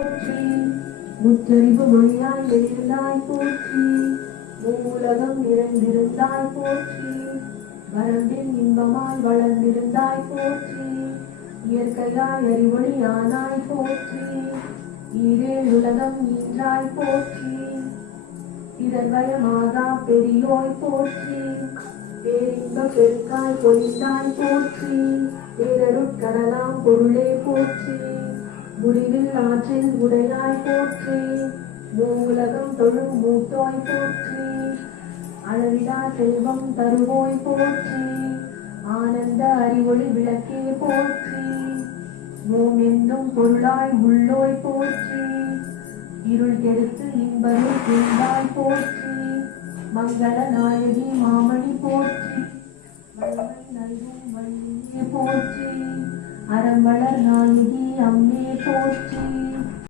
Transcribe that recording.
போற்றி முற்றறிவு மொழியாய் எழுந்தாய் போற்றி மூலகம் நிறைந்திருந்தாய் போற்றி வரம்பின் இன்பமாய் வளர்ந்திருந்தாய் போற்றி இயற்கையாய் அறிவொளியானாய் போற்றி ஈரேழுலகம் ஈன்றாய் போற்றி பிறர்வயமாகா பெரியோய் போற்றி பேரின்ப பெருக்காய் பொழிந்தாய் போற்றி பேரருட்கடலாம் பொருளே போற்றி முடிவில் ஆற்றில் உடையாய் போற்றி மூலகம் தொழும் மூத்தோய் போற்றி அளவிலா செல்வம் தருவோய் போற்றி ஆனந்த அறிவொளி விளக்கே போற்றி ஓம் என்னும் பொருளாய் உள்ளோய் போற்றி இருள் கெடுத்து இன்பருள் தீண்டாய் போற்றி மங்கள நாயகி மாமணி போற்றி வல்லமை நல்கும் வள்ளியே போற்றி அறம்பளர் நாயகி அம்மே போற்றி